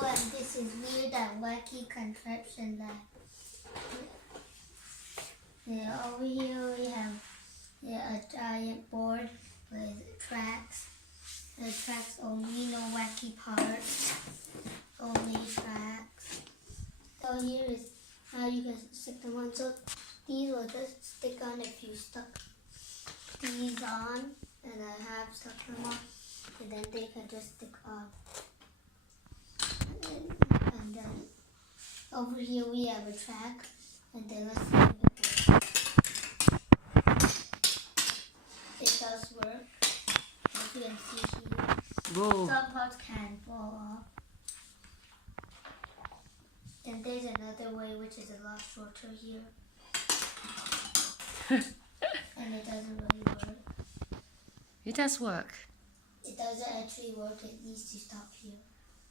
Hello, and this is Weird and Wacky Contraption Lab. Over here we have a giant board with tracks. The tracks only, no wacky parts, only tracks. So here is how you can stick them on. So these will just stick on if you stuck these on, and I have stuck them on, and then they can just stick on. And then over here we have a track, and then let's see if it does work. As you can see here, Whoa. some parts can fall off. Then there's another way which is a lot shorter here. And it doesn't really work. It does work. It doesn't actually work, it needs to stop here.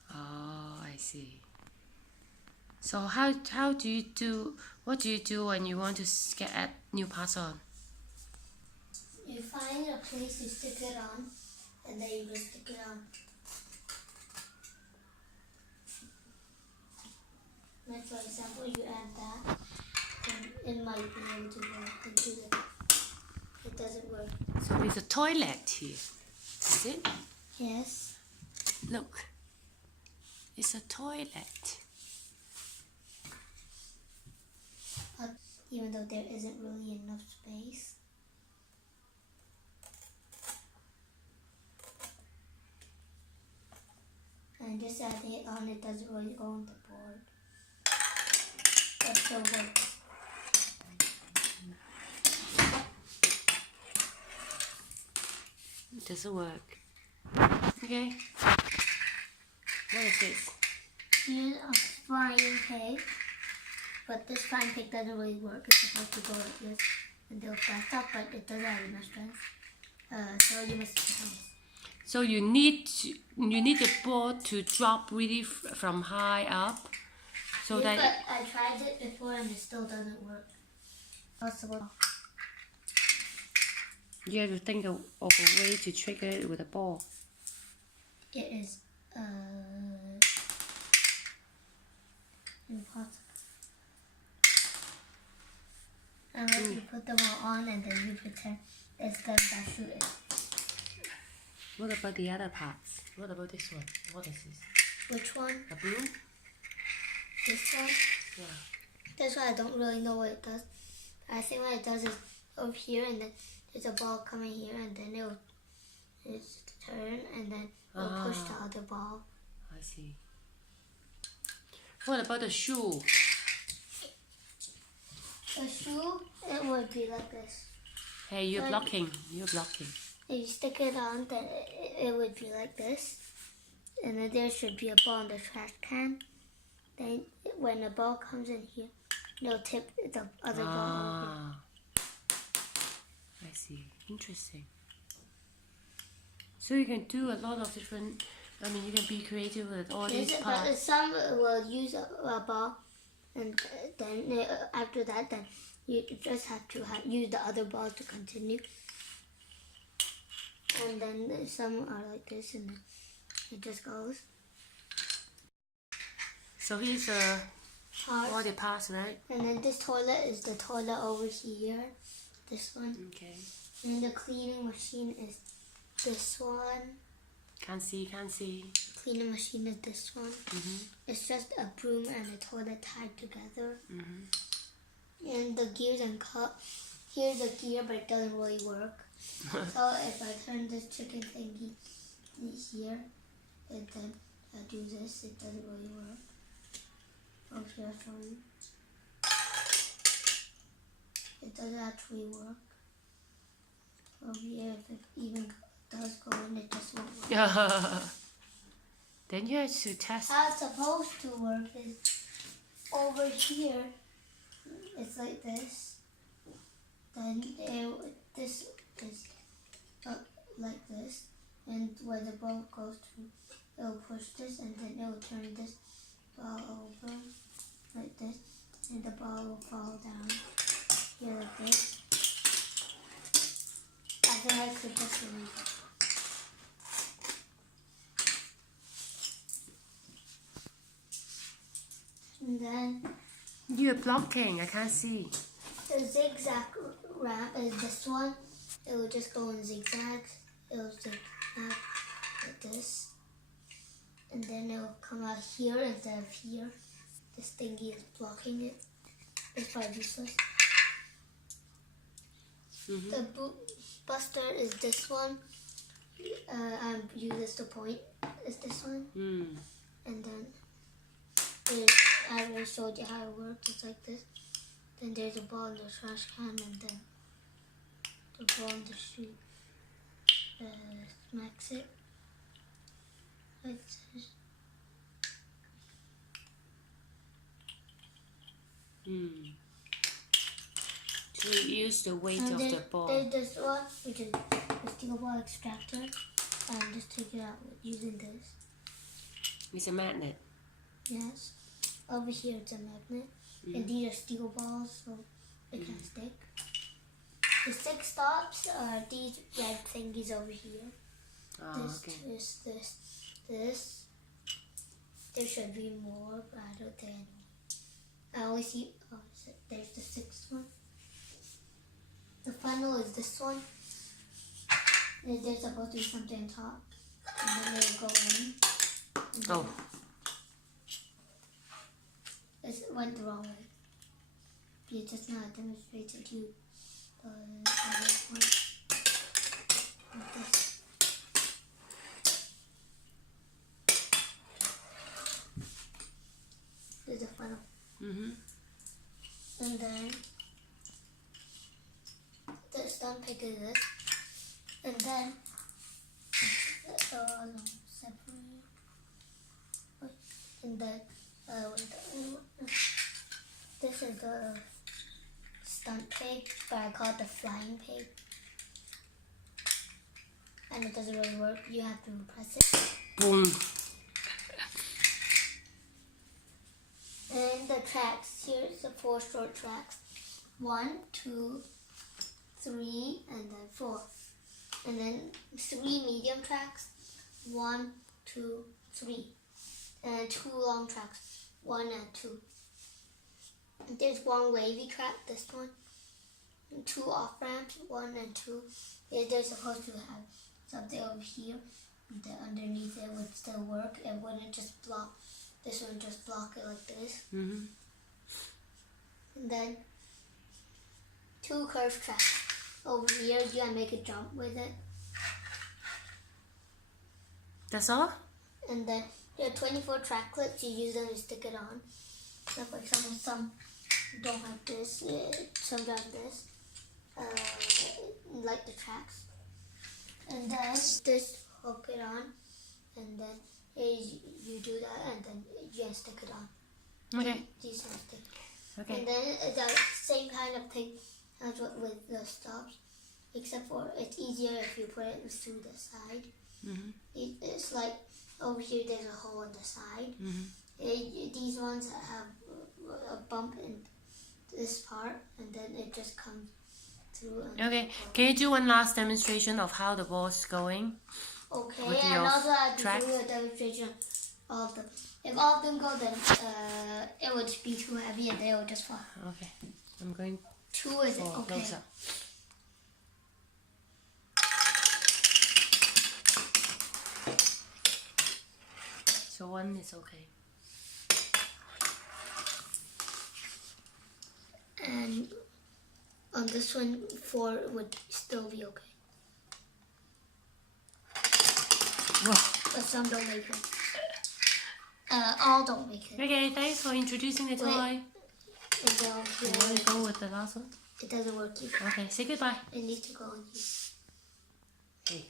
Oh, I see. So how do you do, what do you do when you want to get add new parts on? You find a place to stick it on, and then you just stick it on. Like for example, you add that, then it might be able to work into it. It doesn't work. So it's a toilet here. Is it? Yes. Look. It's a toilet. Even though there isn't really enough space. And just adding it on, it doesn't really go on the board. But still works. It doesn't work. Okay. What is this? Here's a frying pig. But this frying pig doesn't really work. It's supposed to go like this and they'll fast up, but it doesn't have enough strength. So you must count. So you need the board to drop really from high up, so Yeah, that. but I tried it before and it still doesn't work. Possible. You have to think of a way to trigger it with a ball. It is impossible. Unless you put them all on and then you pretend it's them that shoot it. What about the other parts? What about this one? What is this? Which one? A broom? This one? Yeah. That's why I don't really know what it does. I think what it does is over here and then there's a ball coming here and then it'll turn and then it'll push the other ball. I see. What about the shoe? The shoe, it would be like this. Hey, you're blocking. You're blocking. If you stick it on, then it would be like this. And then there should be a ball in the trash can. Then when the ball comes in here, it'll tip the other ball over. I see. Interesting. So you can do a lot of different, I mean, you can be creative with all these parts. But some will use a ball, and then after that, then you just have to use the other ball to continue. And then some are like this, and then it just goes. So here's all the parts, right? And then this toilet is the toilet over here. This one. Okay. And the cleaning machine is this one. Can't see. Cleaning machine is this one. It's just a broom and a toilet tied together. And the gears and cup. Here's a gear, but it doesn't really work. So if I turn this chicken thingy here, and then I do this, it doesn't really work. Over here, I'll show you. It doesn't actually work. Over here, if it even does go in, it just won't work. Then you have to test. How it's supposed to work is over here, it's like this. Then this is like this. And where the ball goes to, it'll push this and then it'll turn this ball over like this. And the ball will fall down here like this. I think I could just remove it. then You're blocking. I can't see. the zigzag ramp is this one. It will just go in zigzags. It will zigzag like this. And then it will come out here instead of here. This thingy is blocking it. It's probably useless. The buster is this one. I use this to point. Is this one. And then I already showed you how it works. It's like this. Then there's a ball in the trash can, and then the ball in the street smacks it. Like this. To use the weight And of then the ball. there's this one, which is the steel ball extractor. And just take it out using this. It's a magnet. Yes. Over here it's a magnet. And these are steel balls, so it can stick. The 6 stops are these red thingies over here. This. There should be more, but I don't think I only see, there's the 6th one. The funnel is this one. There's supposed to be something on top. And then they go in. Oh. It went the wrong way. You just now demonstrated you the other one. Like this. There's a funnel. And then the stunt pick is this. And then separate. And then this is the stunt pig, but I call it the flying pig. And it doesn't really work. You have to press it. Boom. And the tracks, here's the 4 short tracks. 1, 2, 3, and then 4. And then 3 medium tracks. 1, 2, 3. And 2 long tracks. 1 and 2. And there's 1 wavy track, this one. And 2 off ramps, 1 and 2. They're supposed to have something over here. That underneath it would still work. It wouldn't just block. This one just block it like this. And then 2 curved tracks. Over here, you gotta make a jump with it. That's all? And then there are 24 track clips. You use them to stick it on. So for example, some don't have this. Some don't have this. Like the tracks. And then just hook it on. And then you do that, and then you can stick it on. Okay. These ones stick. Okay. And then the same kind of thing as with the stops, except for it's easier if you put it through the side. It's like over here there's a hole in the side. These ones have a bump in this part, and then it just comes through. Okay. Can you do one last demonstration of how the ball's going? Okay, with and your also I have to tracks? do a demonstration of them. If all of them go, then it would be too heavy and they would just fall. Okay. I'm going 2 is for okay. close up. So 1 is okay. And on this one, 4 would still be okay. Whoa. But some don't make it. All don't make it. Okay, thanks for introducing the toy. And You want to go with the last one? it doesn't work either. Okay, say goodbye. It needs to go on here. Hey.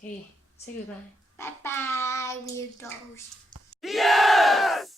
Hey, say goodbye. Bye bye, weirdos. Yes!